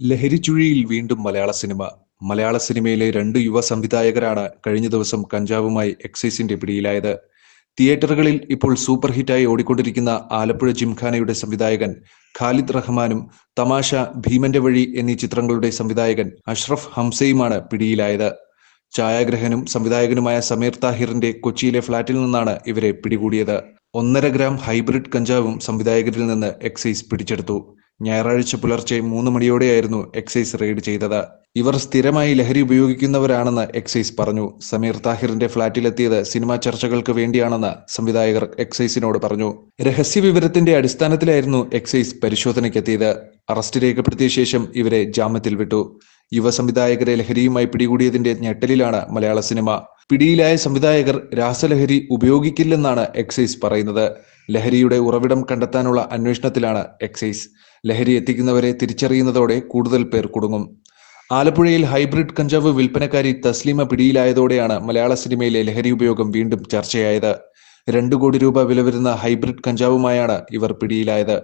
ലഹരിച്ചുഴിയിൽ വീണ്ടും മലയാള സിനിമ. മലയാള സിനിമയിലെ രണ്ട് യുവ സംവിധായകരാണ് കഴിഞ്ഞ ദിവസം കഞ്ചാവുമായി എക്സൈസിന്റെ പിടിയിലായത്. തിയേറ്ററുകളിൽ ഇപ്പോൾ സൂപ്പർ ഹിറ്റായി ഓടിക്കൊണ്ടിരിക്കുന്ന ആലപ്പുഴ ജിംഖാനയുടെ സംവിധായകൻ ഖാലിദ് റഹ്മാനും തമാശ, ഭീമന്റെ വഴി എന്നീ ചിത്രങ്ങളുടെ സംവിധായകൻ അഷ്റഫ് ഹംസയുമാണ് പിടിയിലായത്. ഛായാഗ്രഹകനും സംവിധായകനുമായ സമീർ താഹിറിന്റെ കൊച്ചിയിലെ ഫ്ളാറ്റിൽ നിന്നാണ് ഇവരെ പിടികൂടിയത്. 1.5 ഗ്രാം ഹൈബ്രിഡ് കഞ്ചാവും സംവിധായകരിൽ നിന്ന് എക്സൈസ് പിടിച്ചെടുത്തു. ഞായറാഴ്ച പുലർച്ചെ 3 മണിയോടെയായിരുന്നു എക്സൈസ് റെയ്ഡ് ചെയ്തത്. ഇവർ സ്ഥിരമായി ലഹരി ഉപയോഗിക്കുന്നവരാണെന്ന് എക്സൈസ് പറഞ്ഞു. സമീർ താഹിറിന്റെ ഫ്ളാറ്റിലെത്തിയത് സിനിമാ ചർച്ചകൾക്ക് വേണ്ടിയാണെന്ന് സംവിധായകർ എക്സൈസിനോട് പറഞ്ഞു. രഹസ്യവിവരത്തിന്റെ അടിസ്ഥാനത്തിലായിരുന്നു എക്സൈസ് പരിശോധനയ്ക്കെത്തിയത്. അറസ്റ്റ് രേഖപ്പെടുത്തിയ ശേഷം ഇവരെ ജാമ്യത്തിൽ വിട്ടു. യുവ സംവിധായകരെ ലഹരിയുമായി പിടികൂടിയതിന്റെ ഞെട്ടലിലാണ് മലയാള സിനിമ. പിടിയിലായ സംവിധായകർ രാസലഹരി ഉപയോഗിക്കില്ലെന്നാണ് എക്സൈസ് പറയുന്നത്. ലഹരിയുടെ ഉറവിടം കണ്ടെത്താനുള്ള അന്വേഷണത്തിലാണ് എക്സൈസ്. ലഹരി എത്തിക്കുന്നവരെ തിരിച്ചറിയുന്നതോടെ കൂടുതൽ പേർ കുടുങ്ങും. ആലപ്പുഴയിൽ ഹൈബ്രിഡ് കഞ്ചാവ് വിൽപ്പനക്കാരി തസ്ലീമ പിടിയിലായതോടെയാണ് മലയാള സിനിമയിലെ ലഹരി ഉപയോഗം വീണ്ടും ചർച്ചയായത്. 2 കോടി രൂപ വില വരുന്ന ഹൈബ്രിഡ് കഞ്ചാവുമായാണ് ഇവർ പിടിയിലായത്.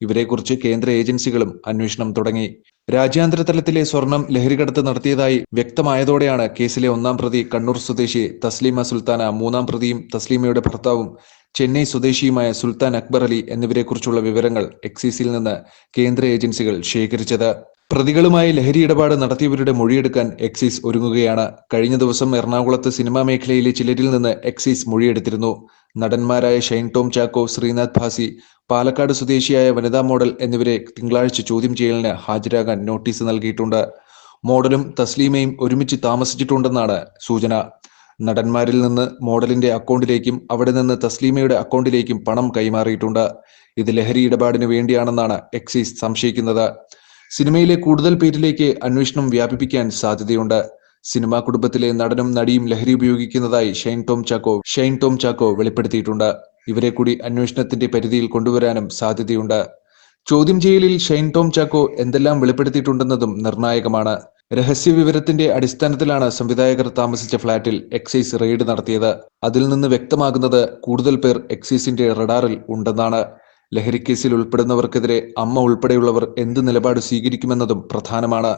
ഇവരെക്കുറിച്ച് കേന്ദ്ര ഏജൻസികളും അന്വേഷണം തുടങ്ങി. രാജ്യാന്തര തലത്തിലെ സ്വർണം ലഹരിക്കടത്ത് നടത്തിയതായി വ്യക്തമായതോടെയാണ് കേസിലെ 1-ാം പ്രതി കണ്ണൂർ സ്വദേശി തസ്ലീമ സുൽത്താന, 3-ാം പ്രതിയും തസ്ലീമയുടെ ഭർത്താവും ചെന്നൈ സ്വദേശിയുമായ സുൽത്താൻ അക്ബർ അലി എന്നിവരെക്കുറിച്ചുള്ള വിവരങ്ങൾ എക്സൈസിൽ നിന്ന് കേന്ദ്ര ഏജൻസികൾ ശേഖരിച്ചത്. പ്രതികളുമായി ലഹരി ഇടപാട് നടത്തിയവരുടെ മൊഴിയെടുക്കാൻ എക്സൈസ് ഒരുങ്ങുകയാണ്. കഴിഞ്ഞ ദിവസം എറണാകുളത്ത് സിനിമാ മേഖലയിലെ ചിലരിൽ നിന്ന് എക്സൈസ് മൊഴിയെടുത്തിരുന്നു. നടന്മാരായ ഷൈൻ ടോം ചാക്കോ, ശ്രീനാഥ് ഭാസി, പാലക്കാട് സ്വദേശിയായ വനിതാ മോഡൽ എന്നിവരെ തിങ്കളാഴ്ച ചോദ്യം ചെയ്യലിന് ഹാജരാകാൻ നോട്ടീസ് നൽകിയിട്ടുണ്ട്. മോഡലും തസ്ലീമയും ഒരുമിച്ച് താമസിച്ചിട്ടുണ്ടെന്നാണ് സൂചന. നടന്മാരിൽ നിന്ന് മോഡലിന്റെ അക്കൗണ്ടിലേക്കും അവിടെ നിന്ന് തസ്ലീമയുടെ അക്കൗണ്ടിലേക്കും പണം കൈമാറിയിട്ടുണ്ട്. ഇത് ലഹരി ഇടപാടിന് വേണ്ടിയാണെന്നാണ് എക്സൈസ് സംശയിക്കുന്നത്. സിനിമയിലെ കൂടുതൽ പേരിലേക്ക് അന്വേഷണം വ്യാപിപ്പിക്കാൻ സാധ്യതയുണ്ട്. സിനിമാ കുടുംബത്തിലെ നടനും നടിയും ലഹരി ഉപയോഗിക്കുന്നതായി ഷൈൻ ടോം ചാക്കോ വെളിപ്പെടുത്തിയിട്ടുണ്ട്. ഇവരെ കൂടി അന്വേഷണത്തിന്റെ പരിധിയിൽ കൊണ്ടുവരാനും സാധ്യതയുണ്ട്. ചോദ്യം ചെയ്യലിൽ ഷൈൻ ടോം ചാക്കോ എന്തെല്ലാം വെളിപ്പെടുത്തിയിട്ടുണ്ടെന്നതും നിർണായകമാണ്. രഹസ്യവിവരത്തിന്റെ അടിസ്ഥാനത്തിലാണ് സംവിധായകർ താമസിച്ച ഫ്ളാറ്റിൽ എക്സൈസ് റെയ്ഡ് നടത്തിയത്. അതിൽ നിന്ന് വ്യക്തമാകുന്നത് കൂടുതൽ പേർ എക്സൈസിന്റെ റഡാറിൽ ഉണ്ടെന്നാണ്. ലഹരിക്കേസിൽ ഉൾപ്പെടുന്നവർക്കെതിരെ അമ്മ ഉൾപ്പെടെയുള്ളവർ എന്ത് നിലപാട് സ്വീകരിക്കുമെന്നതും പ്രധാനമാണ്.